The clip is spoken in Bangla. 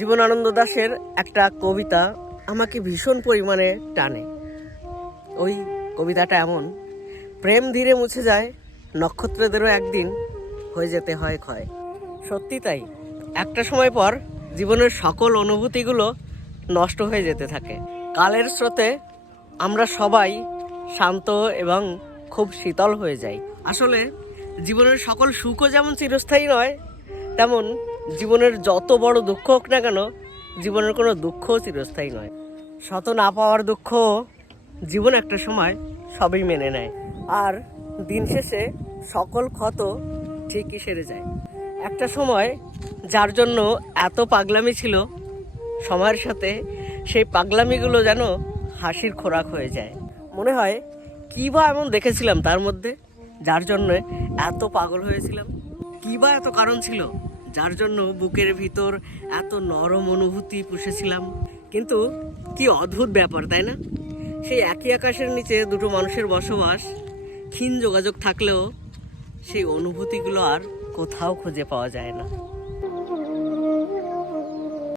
জীবনানন্দ দাশের একটা কবিতা আমাকে ভীষণ পরিমাণে টানে। ওই কবিতাটা এমন, প্রেম ধীরে মুছে যায়, নক্ষত্রদেরও একদিন হয়ে যেতে হয় ক্ষয়। সত্যি তাই, একটা সময় পর জীবনের সকল অনুভূতিগুলো নষ্ট হয়ে যেতে থাকে। কালের স্রোতে আমরা সবাই শান্ত এবং খুব শীতল হয়ে যাই। আসলে জীবনের সকল সুখও যেমন চিরস্থায়ী নয়, তেমন জীবনের যত বড় দুঃখ হোক না কেন, জীবনের কোনো দুঃখও চিরস্থায়ী নয়। শত না পাওয়ার দুঃখ জীবন একটা সময় সবই মেনে নেয়, আর দিন শেষে সকল ক্ষত ঠিকই সেরে যায়। একটা সময় যার জন্য এত পাগলামি ছিল, সময়ের সাথে সেই পাগলামিগুলো যেন হাসির খোরাক হয়ে যায়। মনে হয় কী বা এমন দেখেছিলাম তার মধ্যে, যার জন্য এত পাগল হয়েছিলাম। কী বা এত কারণ ছিল যার জন্য বুকের ভিতর এত নরম অনুভূতি পুষেছিলাম। কিন্তু কি অদ্ভুত ব্যাপার, তাই না? সেই একই আকাশের নিচে দুটো মানুষের বসবাস, ক্ষীণ যোগাযোগ থাকলেও সেই অনুভূতিগুলো আর কোথাও খুঁজে পাওয়া যায় না।